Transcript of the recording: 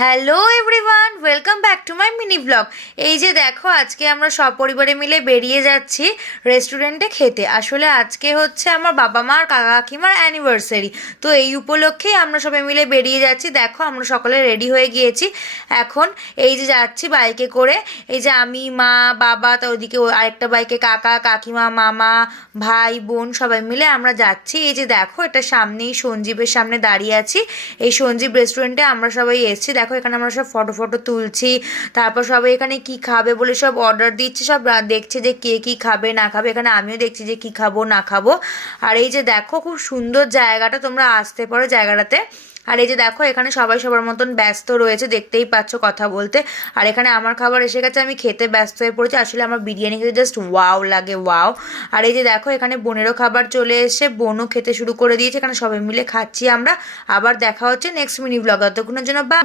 Hello everyone, welcome back to my mini blog. এই যে দেখো, আজকে আমরা সপরিবারে মিলে বেরিয়ে যাচ্ছি রেস্টুরেন্টে খেতে। আসলে আজকে হচ্ছে আমার বাবা মা আর কাকা কাকিমার অ্যানিভার্সারি, তো এই উপলক্ষেই আমরা সবাই মিলে বেরিয়ে যাচ্ছি। দেখো আমরা সকলে রেডি হয়ে গিয়েছি এখন। এই যে যাচ্ছি বাইকে করে, এই যে আমি, মা, বাবা, তো ওইদিকে আরেকটা বাইকে কাকা কাকিমা, মামা, ভাই, বোন সবাই মিলে আমরা যাচ্ছি। এই যে দেখো, এটা সামনেই সঞ্জীবের সামনে দাঁড়িয়ে আছি। এই সঞ্জীব রেস্টুরেন্টে আমরা সবাই এসেছি। দেখো এখানে আমরা সব ফটো তুলছি, তারপর সবাই এখানে কি খাবে বলে সব অর্ডার দিচ্ছে, সব দেখছে যে কে কি খাবে না খাবে। এখানে আমিও দেখছি যে কি খাবো না খাবো। আর এই যে দেখো, খুব সুন্দর জায়গাটা, তোমরা আসতে পারো জায়গাটাতে। আর এই যে দেখো, এখানে সবাই সবার মতন ব্যস্ত রয়েছে, দেখতেই পাচ্ছ কথা বলতে। আর এখানে আমার খাবার এসে গেছে, আমি খেতে ব্যস্ত হয়ে পড়েছি। আসলে আমার বিরিয়ানি খেতে জাস্ট ওয়াও লাগে, ওয়াও। আর এই যে দেখো, এখানে বোনেরও খাবার চলে এসে, বোনও খেতে শুরু করে দিয়েছে। এখানে সবাই মিলে খাচ্ছি আমরা। আবার দেখা হচ্ছে নেক্সট মিনি ব্লগ, ততক্ষণের জন্য বা